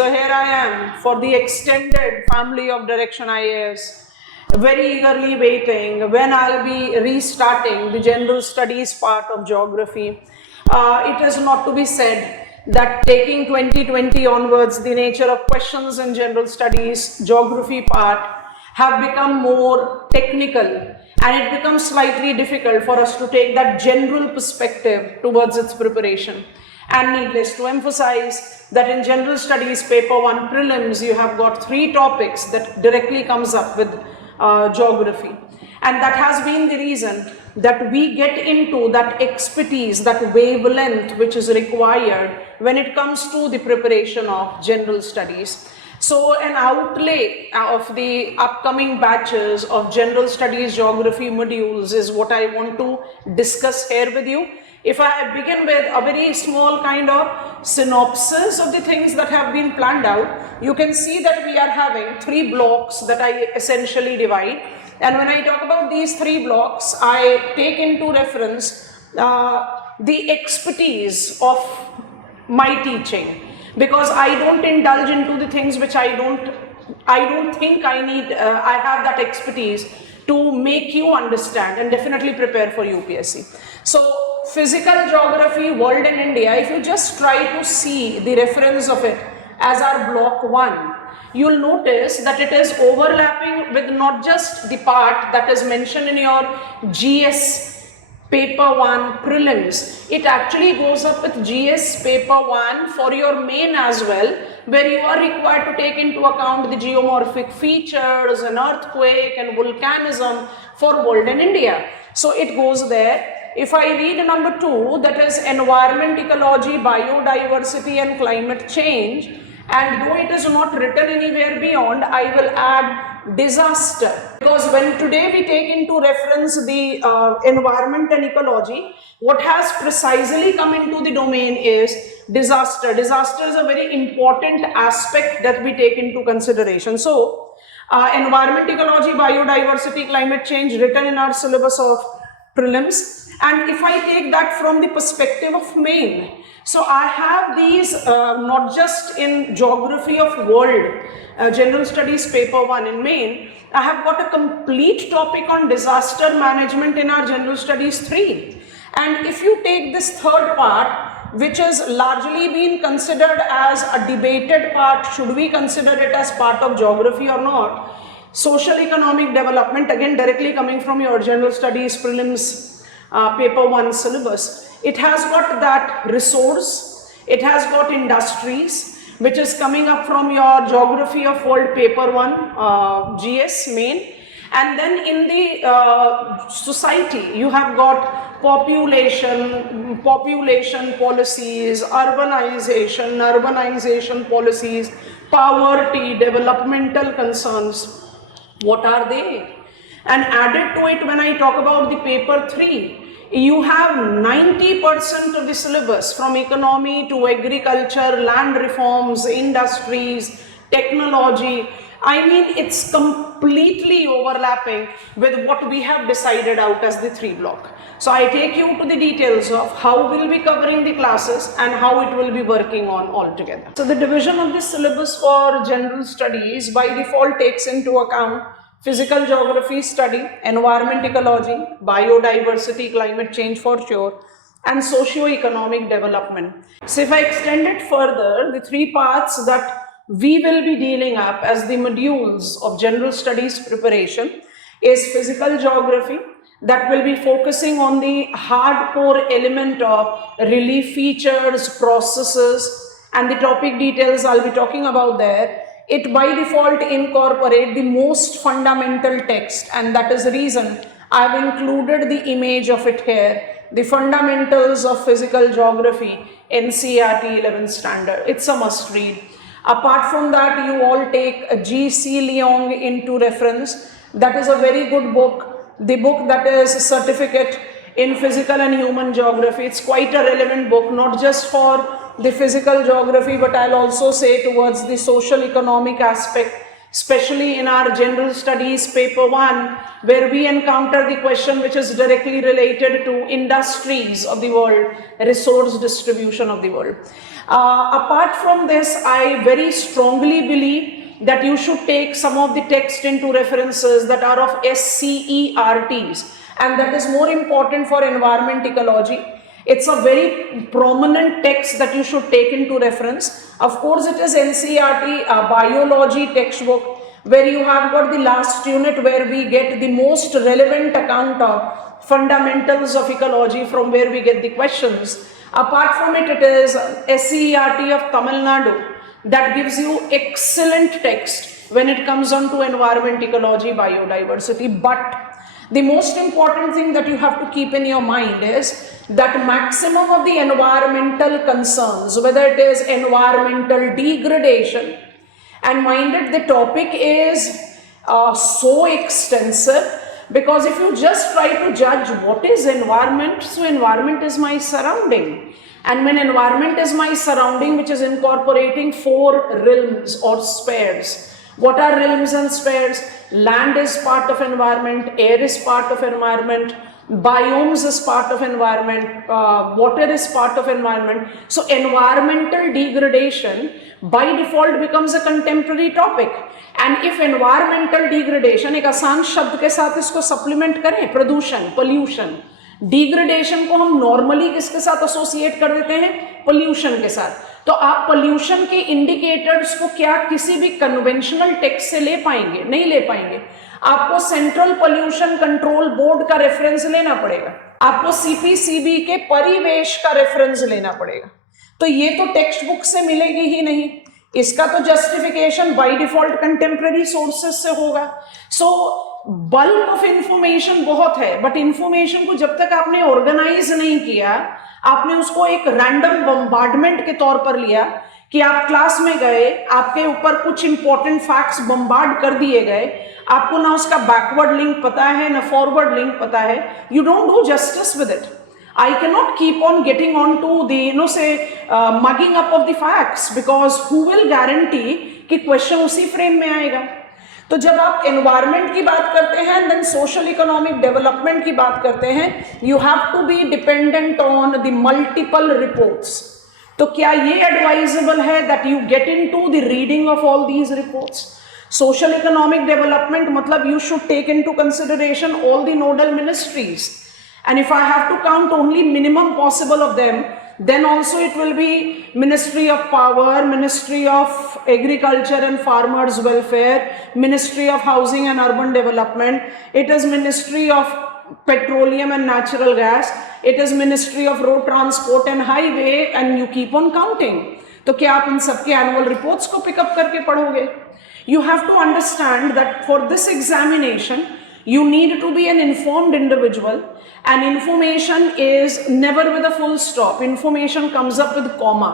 So here I am for the extended family of Direction IAS, very eagerly waiting when I'll be restarting the general studies part of geography. It is not to be said that taking 2020 onwards, the nature of questions in general studies, geography part have become more technical, and it becomes slightly difficult for us to take that general perspective towards its preparation. And needless to emphasize that in general studies paper 1 prelims, you have got 3 topics that directly comes up with geography. And that has been the reason that we get into that expertise, that wavelength which is required when it comes to the preparation of general studies. So an outlay of the upcoming batches of general studies geography modules is what I want to discuss here with you. If I begin with a very small kind of synopsis of the things that have been planned out, you can see that we are having 3 blocks that I essentially divide. And when I talk about these 3 blocks, I take into reference the expertise of my teaching, because I don't indulge into the things which I don't think I need. I have that expertise to make you understand and definitely prepare for UPSC. So physical geography, world and India, if you just try to see the reference of it as our block 1, you'll notice that it is overlapping with not just the part that is mentioned in your GS paper 1 prelims. It actually goes up with GS paper 1 for your main as well, where you are required to take into account the geomorphic features and earthquake and volcanism for world and India. So it goes there. If I read number 2, that is environment, ecology, biodiversity and climate change, and though it is not written anywhere beyond, I will add disaster, because when today we take into reference the environment and ecology, what has precisely come into the domain is disaster. Disaster is a very important aspect that we take into consideration. So environment, ecology, biodiversity, climate change written in our syllabus of prelims. And if I take that from the perspective of main, so I have these not just in geography of world, general studies paper 1 in main, I have got a complete topic on disaster management in our general studies 3. And if you take this third part, which has largely been considered as a debated part, should we consider it as part of geography or not? Social economic development, again directly coming from your general studies prelims paper 1 syllabus. It has got that resource, it has got industries, which is coming up from your geography of world paper 1 GS main. And then in the society, you have got population policies, urbanization policies, poverty, developmental concerns. What are they? And added to it, when I talk about the paper 3, you have 90% of the syllabus from economy to agriculture, land reforms, industries, technology. I mean, it's completely overlapping with what we have decided out as the 3 block. So I take you to the details of how we'll be covering the classes and how it will be working on altogether. So the division of the syllabus for general studies by default takes into account physical geography study, environment ecology, biodiversity, climate change for sure, and socio-economic development. So if I extend it further, the 3 parts that we will be dealing up as the modules of general studies preparation is physical geography, that will be focusing on the hardcore element of relief features, processes, and the topic details I'll be talking about there. It by default incorporate the most fundamental text, and that is the reason I've included the image of it here, the fundamentals of physical geography, NCERT 11th standard. It's a must read. Apart from that, you all take a G.C. Leong into reference. That is a very good book, the book that is a certificate in physical and human geography. It's quite a relevant book, not just for the physical geography, but I'll also say towards the social economic aspect especially in our general studies paper 1, where we encounter the question which is directly related to industries of the world, resource distribution of the world. Apart from this, I very strongly believe that you should take some of the text into references that are of SCERTs, and that is more important for environment ecology. It's a very prominent text that you should take into reference. Of course, it is NCERT biology textbook, where you have got the last unit where we get the most relevant account of fundamentals of ecology, from where we get the questions. Apart from it, it is SCERT of Tamil Nadu that gives you excellent text when it comes on to environment ecology, biodiversity. But the most important thing that you have to keep in your mind is that maximum of the environmental concerns, whether it is environmental degradation, and mind it, the topic is so extensive, because if you just try to judge what is environment, so environment is my surrounding. And when environment is my surrounding, which is incorporating 4 realms or spheres. What are realms and spheres? Land is part of environment, air is part of environment, biomes is part of environment, water is part of environment. So environmental degradation by default becomes a contemporary topic. And if environmental degradation, एक आसान शब्द के साथ इसको supplement करें, प्रदूषण, pollution, degradation को हम नॉर्मली किसके साथ एसोसिएट कर देते हैं? पोल्यूशन के साथ। तो आप पोल्यूशन के इंडिकेटर्स को क्या किसी भी कन्वेंशनल टेक्स्ट से ले पाएंगे? नहीं ले पाएंगे। आपको सेंट्रल पोल्यूशन कंट्रोल बोर्ड का रेफरेंस लेना पड़ेगा, आपको सीपीसीबी के परिवेश का रेफरेंस लेना पड़ेगा। तो ये तो टेक्स्ट बुक से मिलेगी ही नहीं, इसका तो justification by default contemporary sources से होगा। सो बल्क ऑफ इंफॉर्मेशन बहुत है, बट इंफॉर्मेशन को जब तक आपने ऑर्गेनाइज नहीं किया, आपने उसको एक रैंडम बम्बार्डमेंट के तौर पर लिया कि आप क्लास में गए, आपके ऊपर कुछ इंपॉर्टेंट फैक्ट्स बम्बार्ड कर दिए गए, आपको ना उसका बैकवर्ड लिंक पता है ना फॉरवर्ड लिंक पता है, you don't do justice with it. I cannot keep on getting on to the mugging up of the facts, because who will guarantee कि क्वेश्चन उसी फ्रेम में आएगा। तो जब आप एनवायरनमेंट की बात करते हैं, देन सोशल इकोनॉमिक डेवलपमेंट की बात करते हैं, you have to be dependent on the multiple reports. तो क्या ये एडवाइजेबल है that you get into the reading of all these reports? Social economic development मतलब you should take into consideration all the nodal ministries, and if I have to count only minimum possible of them, then also it will be Ministry of Power, Ministry of Agriculture and Farmers Welfare, Ministry of Housing and Urban Development, it is Ministry of Petroleum and Natural Gas, it is Ministry of Road Transport and Highway, and you keep on counting. तो क्या आप इन सबके annual reports को pickup करके पढ़ोगे? You have to understand that for this examination, you need to be an informed individual, and information is never with a full stop. Information comes up with comma.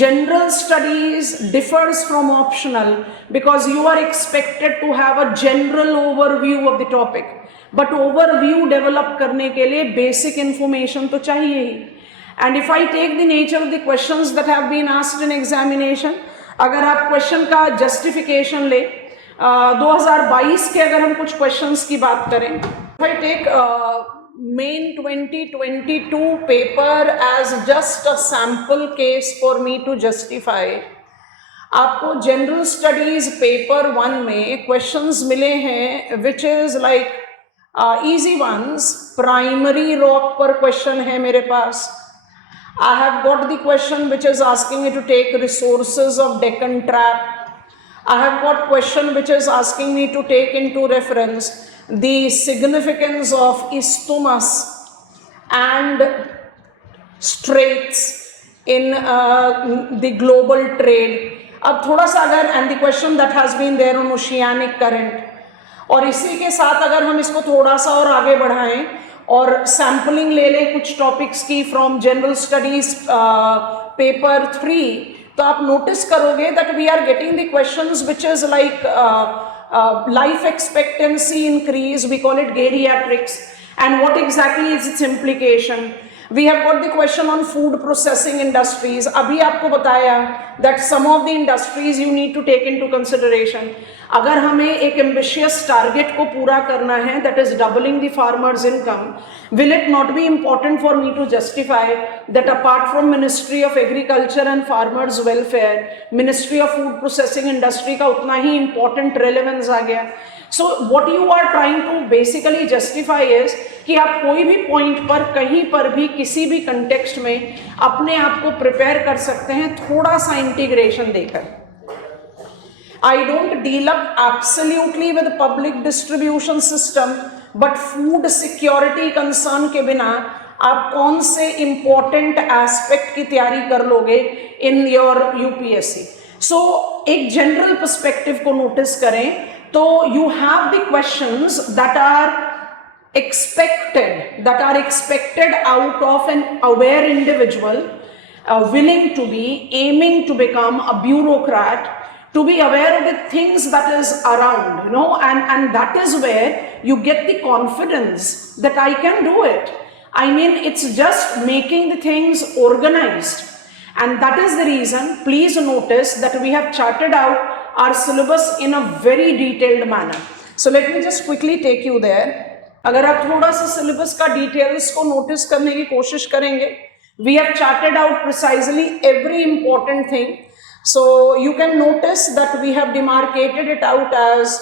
General studies differs from optional because you are expected to have a general overview of the topic. But overview develop करने के लिए basic information तो चाहिए ही. And if I take the nature of the questions that have been asked in examination, अगर आप question का justification ले, 2022 के अगर हम कुछ क्वेश्चंस की बात करें, if I take main 2022 paper as just a sample case for me to justify, आपको जनरल स्टडीज पेपर 1 में क्वेश्चंस मिले हैं which is like easy ones. Primary rock पर क्वेश्चन है मेरे पास। I have got the question which is asking me to take resources of Deccan Trap. I have got question which is asking me to take into reference the significance of isthmus and straits in the global trade. अब थोड़ा सा अगर and the question that has been there on oceanic current, और इसी के साथ अगर हम इसको थोड़ा सा और आगे बढ़ाएं और सैम्पलिंग ले लें कुछ टॉपिक्स की फ्रॉम जनरल स्टडीज पेपर 3, तो आप नोटिस करोगे that we are getting the questions which is like life expectancy increase, we call it geriatrics, and what exactly is its implication. We have got the question on food processing industries. अभी आपको बताया that some of the industries you need to take into consideration. अगर हमें एक ambitious target को पूरा करना है, that is doubling the farmers' income, will it not be important for me to justify that apart from Ministry of Agriculture and Farmers Welfare, Ministry of Food Processing Industry का उतना ही important relevance आ गया. So what you are trying to basically justify is कि आप कोई भी point पर कहीं पर भी किसी भी कंटेक्स्ट में अपने आप को प्रिपेयर कर सकते हैं थोड़ा सा इंटीग्रेशन देकर. I don't deal up absolutely with public distribution system, but food security concern के बिना आप कौन से important aspect की तैयारी कर लोगे in your UPSC. So एक general perspective को notice करें तो you have the questions that are expected out of an aware individual willing to be aiming to become a bureaucrat, to be aware of the things that is around, you know, and that is where you get the confidence that I can do it. I mean, it's just making the things organized, and that is the reason. Please notice that we have charted out our syllabus in a very detailed manner. So let me just quickly take you there. अगर आप थोड़ा सा syllabus का details को notice करने की कोशिश करेंगे, we have charted out precisely every important thing. So you can notice that we have demarcated it out as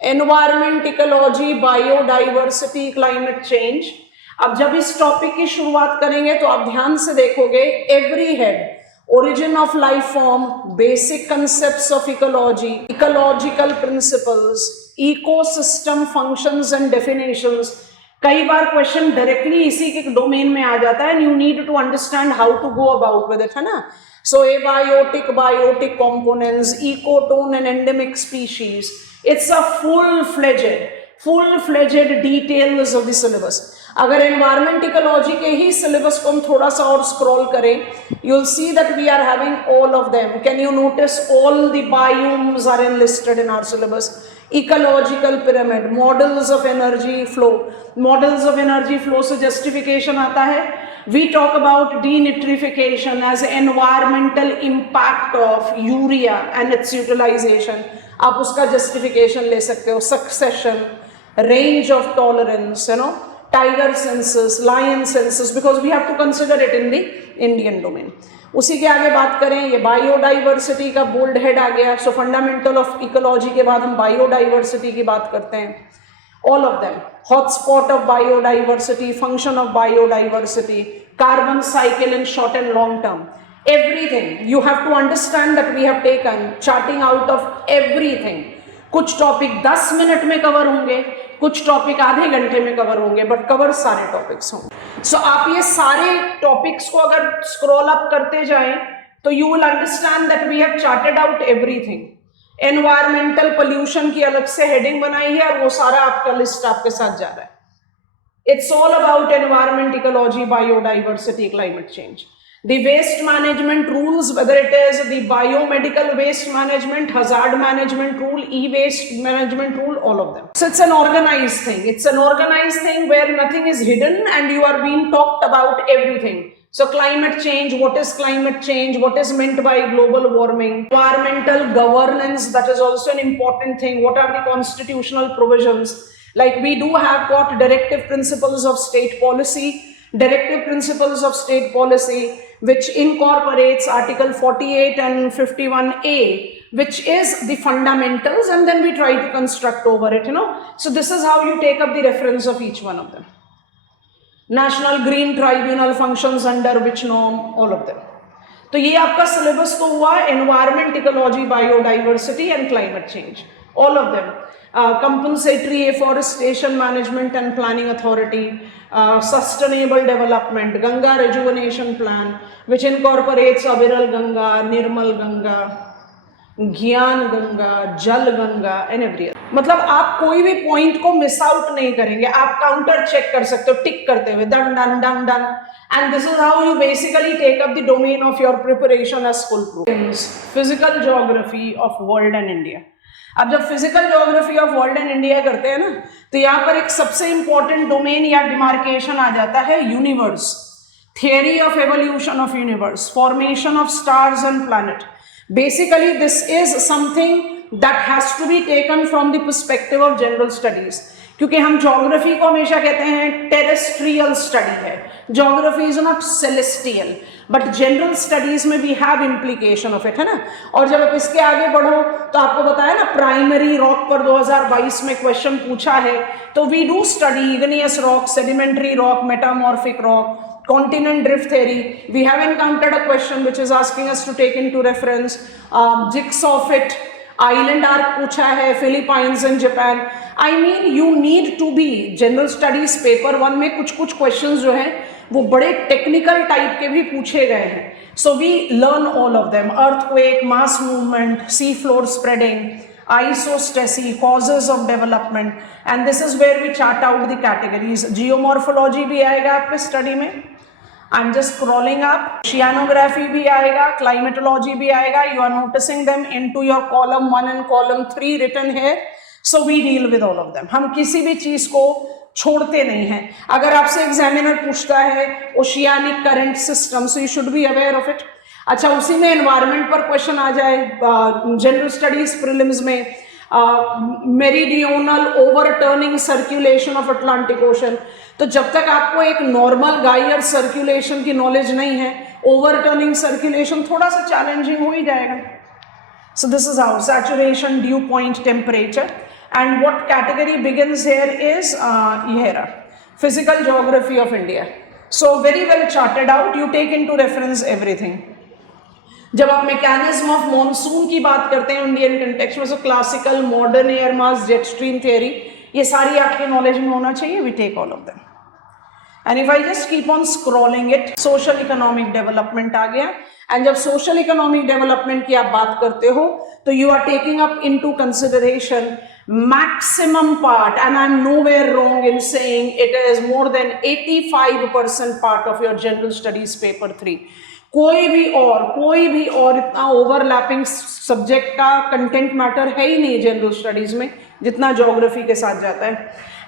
environment, ecology, biodiversity, climate change. अब जब इस टॉपिक की शुरुआत करेंगे तो आप ध्यान से देखोगे every head, origin of life form, basic concepts of ecology, ecological principles, ecosystem functions and definitions. कई बार क्वेश्चन डायरेक्टली इसी के डोमेन में आ जाता है and you need to understand how to go about with it, है ना. So abiotic, biotic components, ecotone and endemic species. It's a full-fledged details of the syllabus. अगर environment ecology के ही syllabus को हम थोड़ा सा और scroll करें, you'll see that we are having all of them. Can you notice all the biomes are enlisted in our syllabus? Ecological pyramid, models of energy flow. Models of energy flow से justification आता है. We talk about denitrification as environmental impact of urea and its utilization. आप उसका justification ले सकते हो. Succession, range of tolerance, you know, tiger census, lion census, because we have to consider it in the Indian domain. उसी के आगे बात करें, ये बायोडाइवर्सिटी का बोल्ड हेड आ गया. सो फंडामेंटल ऑफ इकोलॉजी के बाद हम बायोडाइवर्सिटी की बात करते हैं. All of them, hotspot of biodiversity, function of biodiversity, carbon cycle in short and long term, everything. You have to understand that we have taken charting out of everything. कुछ topic 10 minute में cover होंगे, कुछ topic आधे घंटे में cover होंगे, but cover सारे topics होंगे. सो आप ये सारे टॉपिक्स को अगर स्क्रॉल अप करते जाएं तो you will understand that we have charted out everything. Environmental pollution की अलग से हेडिंग बनाई है और वो सारा आपका लिस्ट आपके साथ जा रहा है. It's all about environment, ecology, biodiversity, climate change. The waste management rules, whether it is the biomedical waste management, hazard management rule, e-waste management rule, all of them. So it's an organized thing. It's an organized thing where nothing is hidden and you are being talked about everything. So climate change, what is climate change? What is meant by global warming? Environmental governance, that is also an important thing. What are the constitutional provisions? Like we do have got directive principles of state policy. Directive principles of state policy, which incorporates Article 48 and 51A, which is the fundamentals, and then we try to construct over it, you know. So this is how you take up the reference of each one of them. National Green Tribunal functions under which norm, all of them. तो ये आपका syllabus तो हुआ environment, ecology, biodiversity and climate change, all of them. Compensatory afforestation management and planning authority, sustainable development, Ganga rejuvenation plan, which incorporates Aviral Ganga, Nirmal Ganga, Gyan Ganga, Jal Ganga and every other. मतलब आप कोई भी point को miss out नहीं करेंगे, आप counter check कर सकते हो टिक करते हुए, done done done done, and this is how you basically take up the domain of your preparation as foolproof. Physical geography of world and India. अब जब physical geography of world and India करते हैं ना, तो यहाँ पर एक सबसे इंपॉर्टेंट डोमेन या डिमार्केशन आ जाता है universe. theory of evolution of universe, formation of stars and planet. Basically this is something that has to be taken from the perspective of general studies, क्योंकि हम ज्योग्राफी को हमेशा कहते हैं टेरेस्ट्रियल स्टडी है, geography is not celestial, but general studies में we have implication of it, है ना। और जब आप इसके आगे बढ़ो तो आपको बताया ना प्राइमरी रॉक पर 2022 में क्वेश्चन पूछा है, तो we do study igneous rock, sedimentary rock, metamorphic rock, continent drift theory. We have encountered a question which is asking us to take into reference jigsaw fit, island arc पूछा है, Philippines and Japan. I mean you need to be general studies paper 1 में कुछ questions जो हैं वो बड़े technical type के भी पूछे गए हैं. So we learn all of them: earthquake, mass movement, sea floor spreading, isostasy, causes of development, and this is where we chart out the categories. Geomorphology भी आएगा आपके स्टडी में, I'm just scrolling up. Oceanography भी आएगा, climatology भी आएगा. You are noticing them into your column 1 and column 3 written here. So we deal with all of them. हम किसी भी चीज को छोड़ते नहीं हैं. अगर आपसे एग्जामिनर पूछता है oceanic current system, so you should be aware of it. अच्छा, उसी में एनवायरमेंट पर क्वेश्चन आ जाए जनरल स्टडीज प्रीलिम्स में, meridional overturning circulation of Atlantic ocean, तो जब तक आपको एक नॉर्मल गाइयर सर्कुलेशन की नॉलेज नहीं है, ओवरटर्निंग सर्कुलेशन थोड़ा सा चैलेंजिंग हो ही जाएगा. So this is how saturation, dew point, temperature, and what category begins here is यह physical geography of India. So very well charted out, you take into reference everything. जब आप mechanism of monsoon की बात करते हैं Indian context में, so classical, modern air mass, jet stream theory, ये सारी आपके नॉलेज में होना चाहिए. We take all of them. And if I just keep on scrolling it, social economic development आ गया. एंड जब सोशल इकोनॉमिक डेवलपमेंट की आप बात करते हो तो you are taking up into consideration maximum part, and I'm nowhere wrong in saying it is more than 85% part of your general studies paper 3. कोई भी और इतना ओवरलैपिंग सब्जेक्ट का कंटेंट मैटर है ही नहीं जनरल स्टडीज में जितना ज्योग्राफी के साथ जाता है.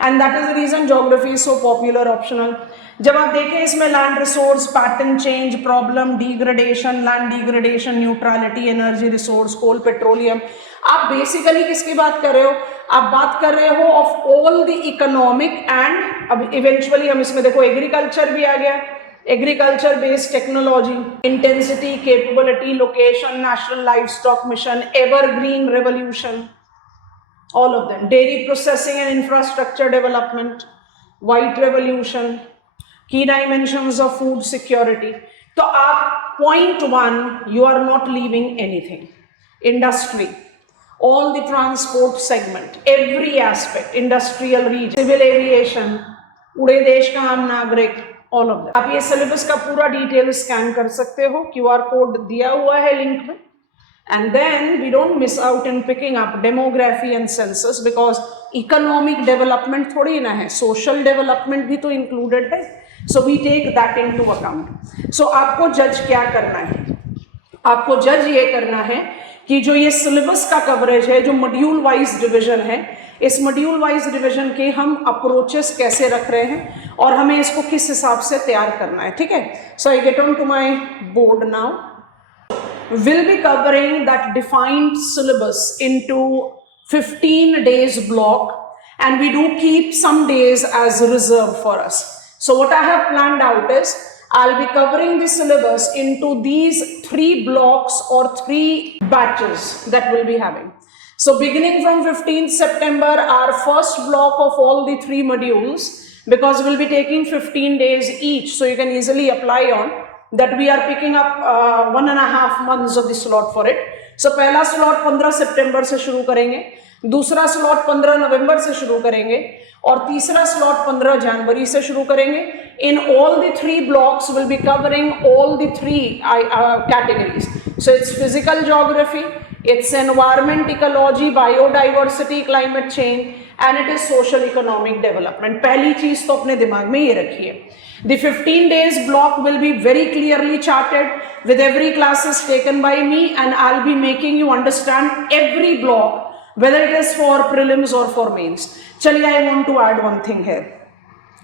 And that is the reason geography is so popular optional. जब आप देखें इसमें land resource, pattern change, problem, degradation, land degradation, neutrality, energy resource, coal, petroleum, आप बेसिकली किसकी बात कर रहे हो? आप बात कर रहे हो of all the economic and अब इवेंचुअली हम इसमें देखो एग्रीकल्चर भी आ गया, agriculture based technology, intensity, capability, location, national livestock mission, evergreen revolution, all of them, dairy processing and infrastructure development, white revolution, key dimensions of food security. तो आप point 1 you are not leaving anything. Industry, all the transport segment, every aspect, industrial region, civil aviation, उड़े देश का आम नागरिक, all of them. आप ये syllabus का पूरा डिटेल स्कैन कर सकते हो, QR कोड दिया हुआ है लिंक में. And then we don't miss out in picking up demography and census, because economic development थोड़ी ना है, social development भी तो included है. So we take that into account. So आपको जज क्या करना है? आपको जज ये करना है कि जो ये सिलेबस का कवरेज है, जो मॉड्यूल वाइज डिवीजन है, इस मॉड्यूल वाइज डिवीजन के हम अप्रोचेस कैसे रख रहे हैं और हमें इसको किस हिसाब से तैयार करना है. ठीक है. So I get on to my board now. Will be covering that defined syllabus into 15 days block, and we do keep some days as reserve for us. So what I have planned out is I'll be covering the syllabus into these 3 blocks or 3 batches that we'll be having. So beginning from 15th September, our first block of all the 3 modules, because we'll be taking 15 days each, so you can easily apply on that. We are picking up 1.5 months of the slot for it. So पहला slot 15 सितंबर से शुरू करेंगे, दूसरा slot 15 नवंबर से शुरू करेंगे और तीसरा slot 15 जनवरी से शुरू करेंगे. In all the 3 blocks will be covering all the 3 categories. So it's physical geography, it's environment ecology, biodiversity, climate change, and it is social economic development. पहली चीज तो अपने दिमाग में ये रखिए. The 15 days block will be very clearly charted with every classes taken by me, and I'll be making you understand every block, whether it is for prelims or for mains. Chaliye, I want to add one thing here.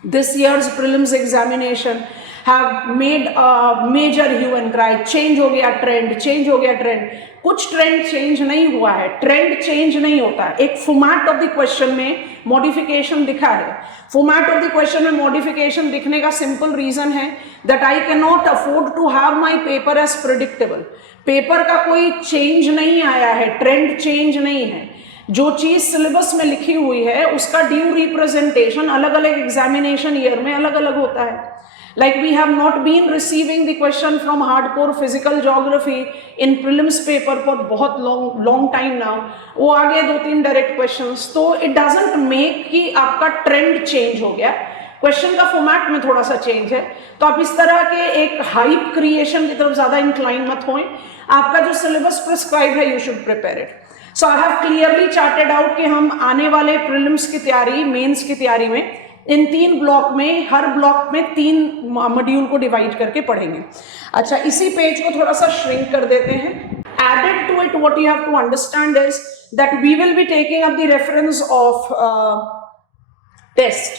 This year's prelims examination have made a major hue and cry, change हो गया trend, change हो गया trend. कुछ trend change नहीं हुआ है, trend change नहीं होता है। एक फॉर्मेट ऑफ द क्वेश्चन में मॉडिफिकेशन दिखा है। फॉर्मेट ऑफ द क्वेश्चन में मॉडिफिकेशन दिखने का सिंपल रीजन है that I can not afford to have my paper as predictable. Paper का कोई चेंज नहीं आया है, ट्रेंड चेंज नहीं है। जो चीज सिलेबस में लिखी हुई है उसका ड्यू रिप्रेजेंटेशन अलग अलग एग्जामिनेशन ईयर में अलग अलग होता है। Like we have not been receiving the question from hardcore physical geography in prelims paper for बहुत long time now, वो आगे 2-3 डायरेक्ट क्वेश्चंस, तो it doesn't make कि आपका ट्रेंड चेंज हो गया, क्वेश्चन का फॉर्मेट में थोड़ा सा चेंज है। तो आप इस तरह के एक हाइप क्रिएशन की तरफ ज्यादा इंक्लाइन मत होएं। आपका जो सिलेबस प्रिस्क्राइब है, you should prepare it. So I have clearly chartered out कि हम आने वाले प्रीलिम्स की तैयारी, मेंस की तैयारी में इन 3 ब्लॉक में, हर ब्लॉक में 3 मॉड्यूल को डिवाइड करके पढ़ेंगे। अच्छा, इसी पेज को थोड़ा सा श्रिंक कर देते हैं। Added to it what you have to understand is that we will be taking up the reference of test.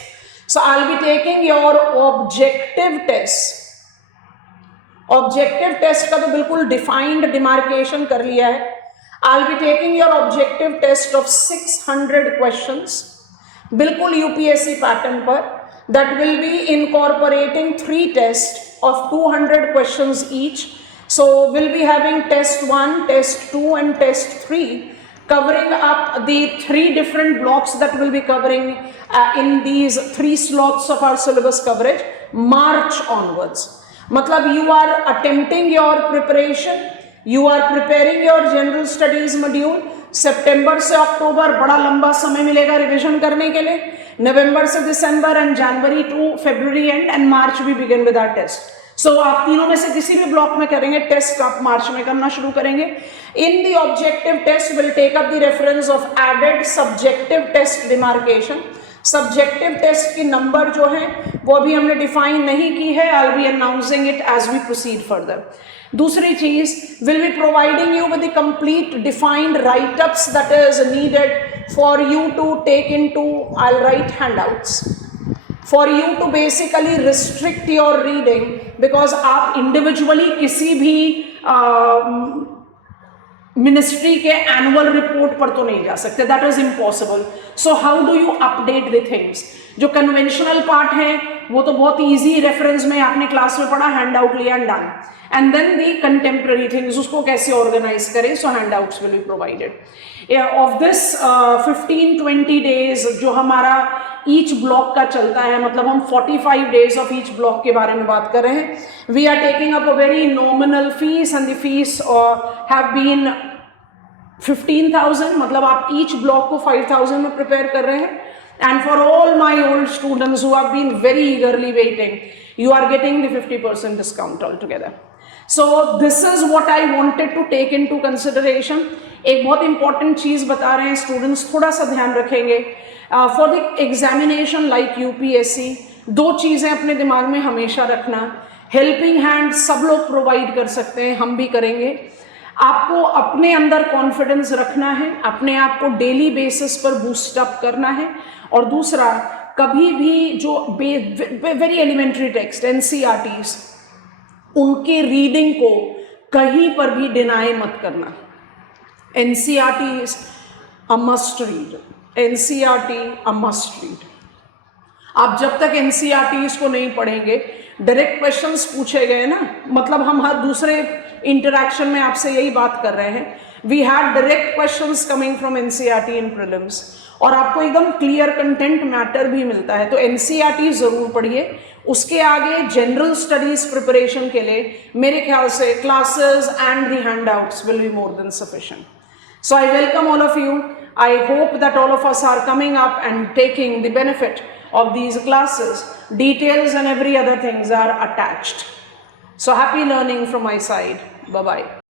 So I will be taking your objective test. Objective test का तो बिल्कुल defined demarcation कर लिया है। I will be taking your objective test of 600 questions, बिल्कुल UPSC pattern पर, that will be incorporating 3 test of 200 questions each. So will be having test 1, test 2 and test 3 covering up the 3 different blocks that will be covering in these 3 slots of our syllabus coverage March onwards. मतलब you are attempting your preparation, you are preparing your general studies module। सितंबर से अक्टूबर बड़ा लंबा समय मिलेगा revision करने के लिए, नवंबर से दिसंबर and January to February and March we begin with our test. So आप तीनों में से किसी भी ब्लॉक में करेंगे, टेस्ट आप मार्च में करना शुरू करेंगे। In the objective test will take up the reference of added subjective test demarcation. Subjective test की नंबर जो है वो अभी हमने डिफाइन नहीं की है, I will be announcing it as we proceed further. दूसरी चीज, will be providing you with the complete defined write ups that is needed for you to take into, I will write handouts for you to basically restrict your reading, because आप individually किसी भी ministry के annual report पर तो नहीं जा सकते, that is impossible. So how do you update the things? जो कन्वेंशनल पार्ट है वो तो बहुत इजी, रेफरेंस में आपने क्लास में पढ़ा, हैंड आउट लिया and done. And then the contemporary things, उसको कैसे ऑर्गेनाइज करें, so hand outs will be provided. Of this 15-20 days जो हमारा ईच ब्लॉक का चलता है, मतलब हम 45 डेज ऑफ ईच ब्लॉक के बारे में बात कर रहे हैं। We are taking up a very nominal fees and the fees have been 15,000, मतलब आप ईच ब्लॉक को 5,000 में प्रिपेयर कर रहे हैं। And for all my old students who have been very eagerly waiting, you are getting the 50% discount altogether. So this is what I wanted to take into consideration. एक बहुत important चीज बता रहे हैं स्टूडेंट्स, थोड़ा सा ध्यान रखेंगे। For the examination like UPSC, 2 चीजें अपने दिमाग में हमेशा रखना। हेल्पिंग हैंड सब लोग प्रोवाइड कर सकते हैं, हम भी करेंगे। आपको अपने अंदर कॉन्फिडेंस रखना है, अपने आप को डेली बेसिस पर बूस्ट अप करना है। और दूसरा, कभी भी जो वेरी एलिमेंट्री टेक्स्ट एनसीईआरटीज, उनके रीडिंग को कहीं पर भी डिनाई मत करना। NCERT is a must read, NCERT a must read. आप जब तक एनसीईआरटीज को नहीं पढ़ेंगे, डायरेक्ट क्वेश्चंस पूछे गए ना, मतलब हम हर दूसरे इंटरैक्शन में आपसे यही बात कर रहे हैं, we had direct questions coming from NCERT in prelims, और आपको एकदम क्लियर कंटेंट मैटर भी मिलता है। तो एनसीईआरटी जरूर पढ़िए। उसके आगे जनरल स्टडीज प्रिपरेशन के लिए मेरे ख्याल से classes and the handouts will be more than sufficient. So I welcome all of you. I hope that all of us are coming up and taking the benefit of these classes. Details and every other things are attached. So happy learning from my side. Bye-bye.